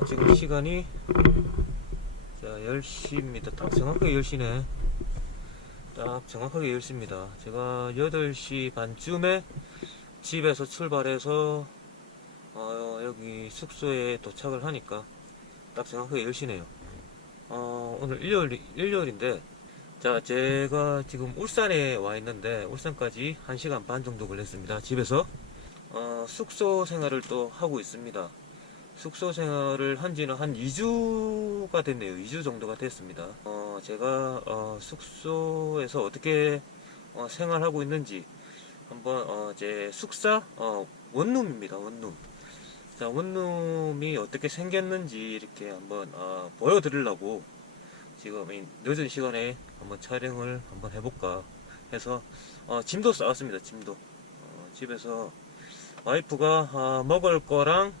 어, 지금 시간이 자 10시입니다. 딱 정확하게 10시네. 딱 정확하게 10시입니다. 제가 8시 반쯤에 집에서 출발해서 어, 여기 숙소에 도착을 하니까 딱 정확하게 10시네요. 어, 오늘 일요일, 일요일인데 자 제가 지금 울산에 와 있는데 울산까지 1시간 반 정도 걸렸습니다. 집에서 어, 숙소 생활을 또 하고 있습니다. 숙소 생활을 한 지는 한 2주가 됐네요. 2주 정도가 됐습니다. 어, 제가 어, 숙소에서 어떻게 어, 생활하고 있는지 한번 어, 제 숙사 어, 원룸입니다. 원룸. 자, 원룸이 어떻게 생겼는지 이렇게 한번 어, 보여드리려고 지금 이 늦은 시간에 한번 촬영을 한번 해볼까 해서 어, 짐도 싸왔습니다. 짐도 어, 집에서 와이프가 어, 먹을 거랑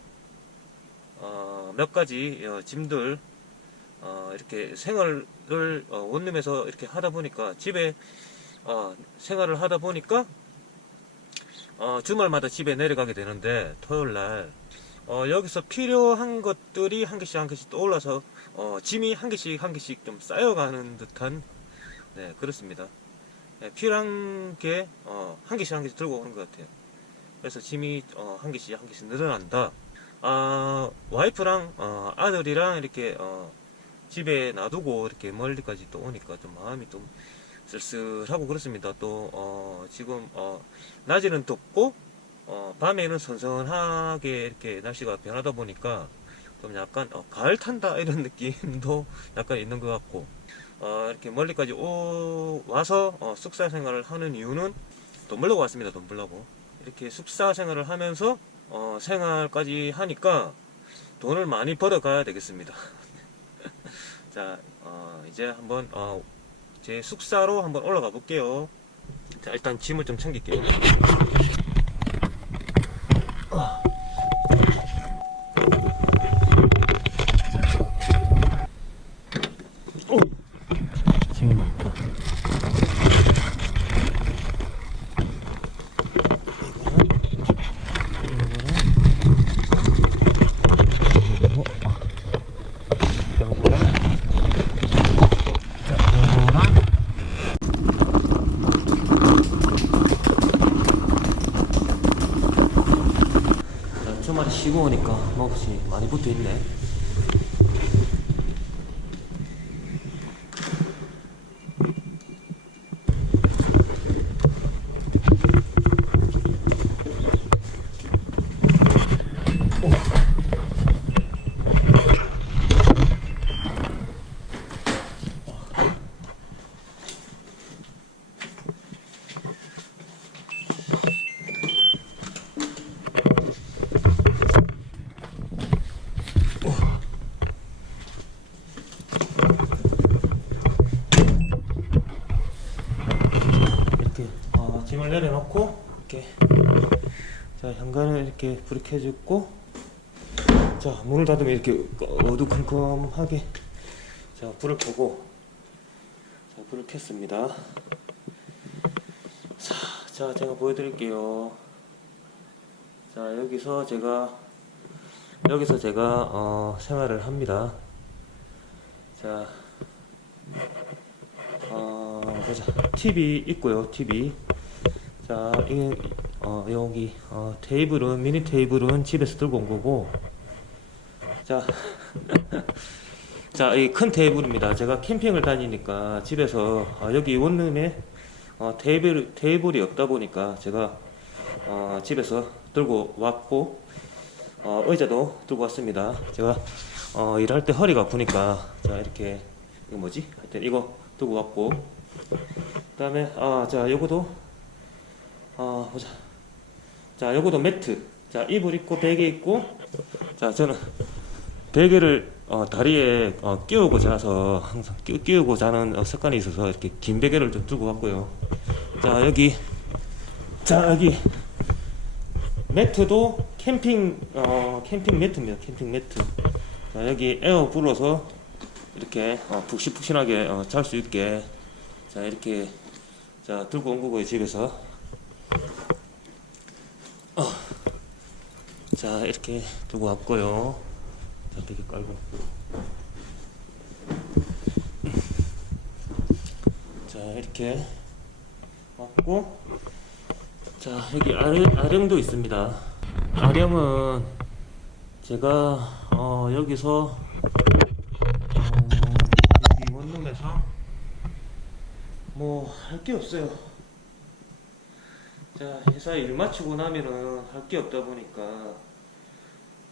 어, 몇 가지 어, 짐들 어, 이렇게 생활을 어, 원룸에서 이렇게 하다 보니까 집에 어, 생활을 하다 보니까 어, 주말마다 집에 내려가게 되는데 토요일 날 어, 여기서 필요한 것들이 한 개씩 한 개씩 떠올라서 어, 짐이 한 개씩 한 개씩 좀 쌓여가는 듯한 네 그렇습니다. 네, 필요한 게 어, 한 개씩 한 개씩 들고 오는 것 같아요. 그래서 짐이 어, 한 개씩 한 개씩 늘어난다. 아, 와이프랑 어, 아들이랑 이렇게 어, 집에 놔두고 이렇게 멀리까지 또 오니까 좀 마음이 좀 쓸쓸하고 그렇습니다. 또 어, 지금 어, 낮에는 덥고 어, 밤에는 선선하게 이렇게 날씨가 변하다 보니까 좀 약간 어, 가을 탄다 이런 느낌도 약간 있는 것 같고 어, 이렇게 멀리까지 오, 와서 어, 숙사 생활을 하는 이유는 돈 벌려고 왔습니다. 돈 벌려고 이렇게 숙사 생활을 하면서 어, 생활까지 하니까 돈을 많이 벌어가야 되겠습니다. 자, 어, 이제 한번 어, 제 숙사로 한번 올라가 볼게요. 자, 일단 짐을 좀 챙길게요. 짐이 많다. 쉬고 오니까 몹시 많이 붙어 있네. 이렇게 어, 짐을 내려놓고 이렇게 자 현관을 이렇게 켜줬고 자 문을 닫으면 이렇게 어두컴컴하게 자 불을 켜고 자 불을 켰습니다 자, 자 제가 보여드릴게요 자 여기서 제가 여기서 제가 어, 생활을 합니다 자 어, 보자. TV 있고요, TV. 자, 이게, 어, 여기, 어, 테이블은, 미니 테이블은 집에서 들고 온 거고. 자, 자, 이 큰 테이블입니다. 제가 캠핑을 다니니까 집에서, 어, 여기 원룸에, 어, 테이블, 테이블이 없다 보니까 제가, 어, 집에서 들고 왔고, 어, 의자도 들고 왔습니다. 제가, 어, 일할 때 허리가 아프니까, 자, 이렇게, 이거 뭐지? 하여튼 이거 들고 왔고 그다음에 아자 요거도 아 보자. 자 요거도 매트. 자 이불 있고 베개 있고. 자 저는 베개를 어, 다리에 어, 끼우고 자서 항상 끼, 끼우고 자는 어, 습관이 있어서 이렇게 긴 베개를 좀 들고 왔고요. 자 여기 자 여기 매트도 캠핑 어 캠핑 매트입니다. 캠핑 매트. 자 여기 에어 불어서 이렇게 어, 푹신푹신하게 어, 잘 수 있게. 자 이렇게 자 들고 온 거고요 집에서 자 이렇게 들고 왔고요 자 되게 깔고. 자, 이렇게 왔고, 자, 여기 아령, 아령 도 있습니다. 아령은 제가, 어, 여기서, 어, 여기 원룸에서, 뭐, 할 게 없어요. 자, 회사 일 마치고 나면은 할 게 없다 보니까,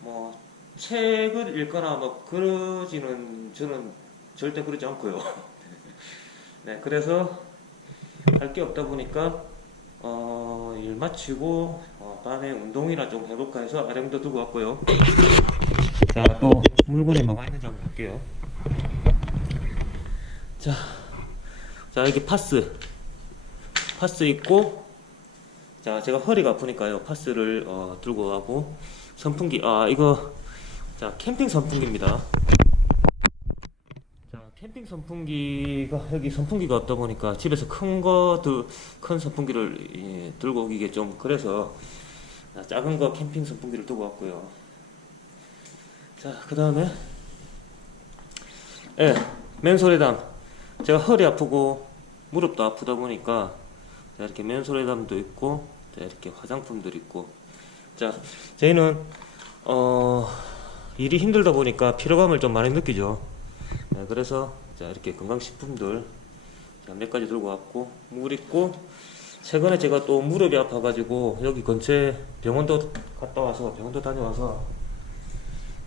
뭐, 책을 읽거나 뭐, 그러지는, 저는 절대 그러지 않고요. 네, 그래서 할 게 없다 보니까, 어, 일 마치고, 어, 밤에 운동이나 좀 해볼까 해서 아령도 두고 왔고요. 자, 또 물건이 뭐가 있는지 한번 볼게요. 자, 자, 여기 파스. 파스 있고, 자, 제가 허리가 아프니까요. 파스를 어, 들고 가고, 선풍기, 아, 이거, 자, 캠핑 선풍기입니다. 자, 캠핑 선풍기가, 여기 선풍기가 없다 보니까 집에서 큰 거, 들- 큰 선풍기를 예, 들고 오기가 좀 그래서, 자, 작은 거 캠핑 선풍기를 두고 왔고요. 자, 그 다음에, 예, 맨솔에담. 제가 허리 아프고, 무릎도 아프다 보니까, 자, 이렇게 맨솔에담도 있고, 자, 이렇게 화장품들 있고. 자, 저희는, 어, 일이 힘들다 보니까 피로감을 좀 많이 느끼죠. 네, 그래서, 자, 이렇게 건강식품들, 자, 몇 가지 들고 왔고, 물 있고, 최근에 제가 또 무릎이 아파가지고, 여기 근처에 병원도 갔다 와서, 병원도 다녀와서,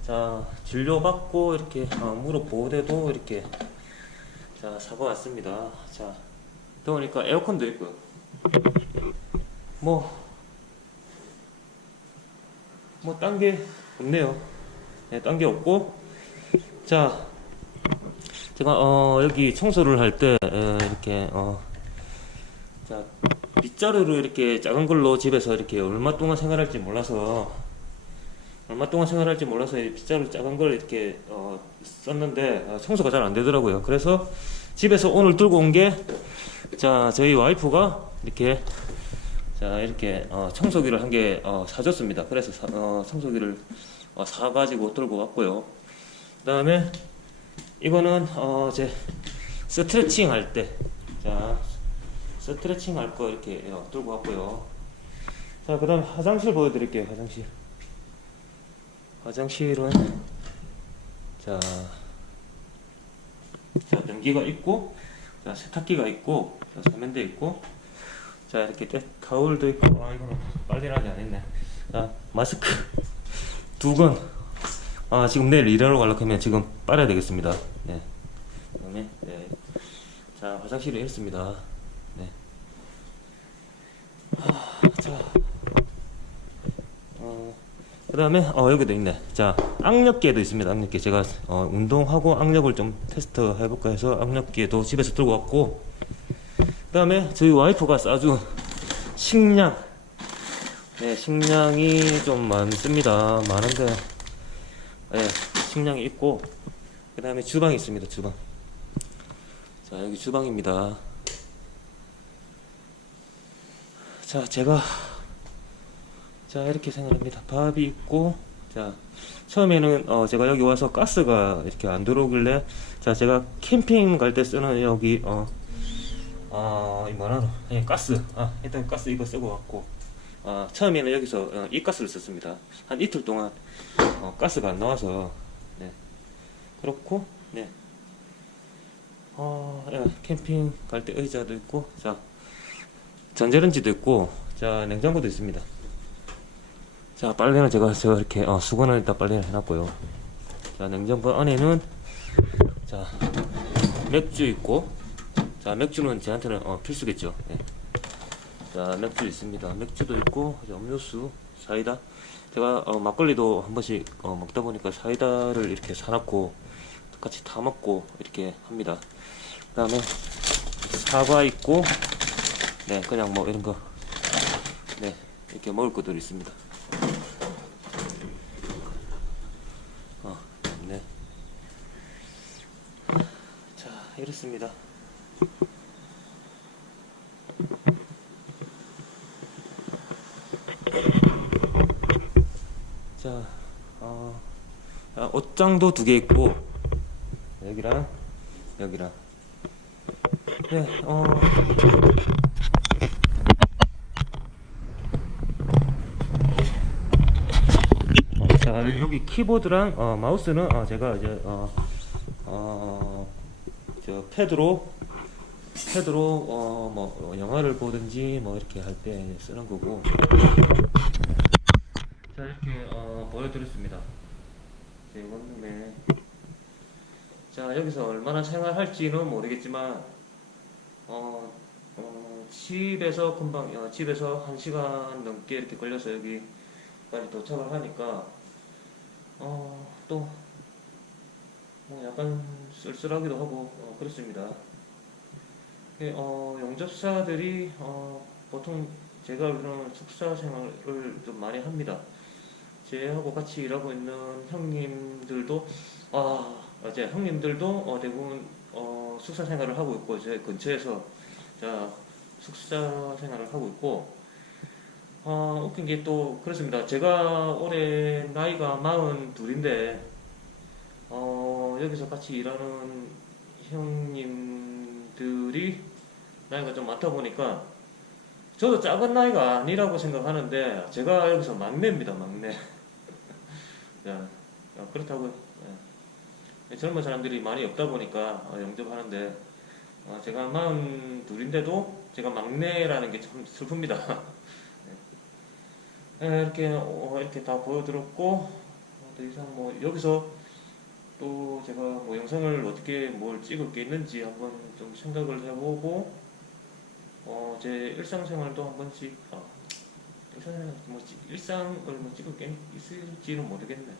자, 진료받고, 이렇게, 어, 무릎 보호대도 이렇게, 자, 사고 왔습니다. 자, 더우니까 에어컨도 있고요. 뭐, 뭐, 딴 게 없네요. 네, 딴 게 없고. 자, 제가, 어, 여기 청소를 할 때, 에, 이렇게, 어, 자, 빗자루로 이렇게 작은 걸로 집에서 이렇게 얼마 동안 생활할지 몰라서, 얼마 동안 생활할지 몰라서 이 빗자루 작은 걸 이렇게, 어, 썼는데, 어, 청소가 잘 안 되더라고요. 그래서 집에서 오늘 들고 온 게, 자, 저희 와이프가 이렇게 자 이렇게 어, 청소기를 한개 어, 사줬습니다. 그래서 사, 어, 청소기를 어, 사가지고 들고 왔고요. 그 다음에 이거는 어, 제 스트레칭 할 때, 자 스트레칭 할 거 이렇게 어, 들고 왔고요. 자 그 다음 에 화장실 보여드릴게요. 화장실. 화장실은 자, 자 변기가 있고, 자 세탁기가 있고, 자 세면대 있고. 자 이렇게 때 타올도 있고. 아 이거는 아직 안 했네. 자 마스크. 두건아 지금 내일 일하러 가려고 하면 지금 빨아야 되겠습니다. 네. 그다음에 네. 자 화장실에 있습니다. 네. 아, 자, 어, 그 다음에, 어, 여기도 있네. 자, 악력계도 있습니다. 악력계. 제가, 어, 운동하고 악력을 좀 테스트 해볼까 해서 악력계도 집에서 들고 왔고, 그 다음에 저희 와이프가 싸준 식량. 네, 식량이 좀 많습니다. 많은데, 네, 식량이 있고, 그 다음에 주방이 있습니다. 주방. 자, 여기 주방입니다. 자, 제가, 자, 이렇게 생각합니다. 밥이 있고, 자, 처음에는, 어, 제가 여기 와서 가스가 이렇게 안 들어오길래, 자, 제가 캠핑 갈 때 쓰는 여기, 어, 아, 이 뭐라노? 예, 가스. 아, 일단 가스 이거 쓰고 왔고. 아, 처음에는 여기서 어, 이 가스를 썼습니다. 한 이틀 동안 어, 가스가 안 나와서 네. 그렇고, 네. 어, 예, 캠핑 갈 때 의자도 있고, 자, 전자레인지도 있고, 자, 냉장고도 있습니다. 자, 빨래는 제가 제가 이렇게 어, 수건을 일단 빨래를 해놨고요. 자, 냉장고 안에는 자 맥주 있고, 자 맥주는 저한테는 어, 필수겠죠. 네. 자 맥주 있습니다. 맥주도 있고 음료수, 사이다. 제가 어, 막걸리도 한 번씩 어, 먹다 보니까 사이다를 이렇게 사놓고 같이 다 먹고 이렇게 합니다. 그 다음에 사과 있고, 네 그냥 뭐 이런 거, 네 이렇게 먹을 것들 있습니다. 어, 네. 자 이렇습니다. 자, 어, 아, 옷장도 두 개 있고 여기랑 여기랑 네, 어. 어, 자 여기 키보드랑 어, 마우스는 어, 제가 이제 어, 어, 저 패드로 패드로 어, 뭐 영화를 보든지 뭐 이렇게 할 때 쓰는 거고. 자 이렇게 어, 보여드렸습니다. 제 원룸에. 자 여기서 얼마나 생활할지는 모르겠지만 어, 어, 집에서 금방 어, 집에서 한 시간 넘게 이렇게 걸려서 여기까지 도착을 하니까 어, 또 뭐 약간 쓸쓸하기도 하고 어, 그렇습니다. 예, 어, 용접사들이 어, 보통 제가 알기로는 숙사 생활을 좀 많이 합니다. 제하고 같이 일하고 있는 형님들도 아 어제 형님들도 어, 대부분 어, 숙사 생활을 하고 있고 제 근처에서 자 숙사 생활을 하고 있고 어, 웃긴 게 또 그렇습니다. 제가 올해 나이가 42인데 어, 여기서 같이 일하는 형님들이 나이가 좀 많다 보니까 저도 작은 나이가 아니라고 생각하는데 제가 여기서 막내입니다 막내 자, 어, 그렇다고 예. 젊은 사람들이 많이 없다 보니까 어, 영접하는데 어, 제가 42인데도 제가 막내라는 게 참 슬픕니다 예. 예, 이렇게 어, 이렇게 다 보여드렸고 어, 더 이상 뭐 여기서 또 제가 뭐 영상을 어떻게 뭘 찍을 게 있는지 한번 좀 생각을 해보고 어, 제 일상생활도 한 번씩 어, 일상생활 뭐 찍- 일상을 뭐 찍을 게 있을지는 모르겠네.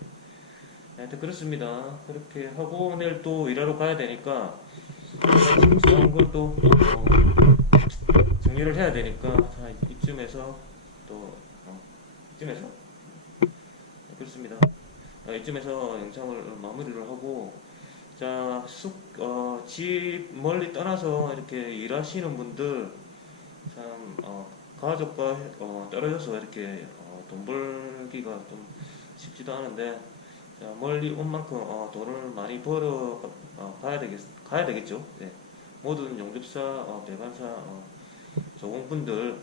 하여튼 그렇습니다. 그렇게 하고 내일 또 일하러 가야 되니까 그런 것도 어, 정리를 해야 되니까 자, 이쯤에서 또 어, 이쯤에서 그렇습니다. 어, 이쯤에서 영상을 마무리를 하고 자, 숙, 어, 집 멀리 떠나서 이렇게 일하시는 분들 참 어, 가족과 어, 떨어져서 이렇게 어, 돈 벌기가 좀 쉽지도 않은데 자, 멀리 온 만큼 어, 돈을 많이 벌어 어, 가야 되겠 가야 되겠죠. 네. 모든 용접사, 어, 배관사, 어, 조공분들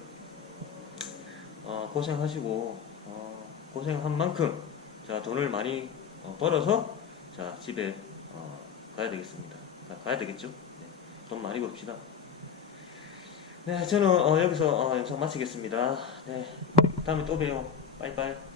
어, 고생하시고 어, 고생한 만큼 자 돈을 많이 어, 벌어서 자 집에 어, 가야 되겠습니다. 가, 가야 되겠죠. 네. 돈 많이 벌읍시다. 네, 저는 어, 여기서 어, 영상 마치겠습니다. 네, 다음에 또 봬요. 빠이빠이.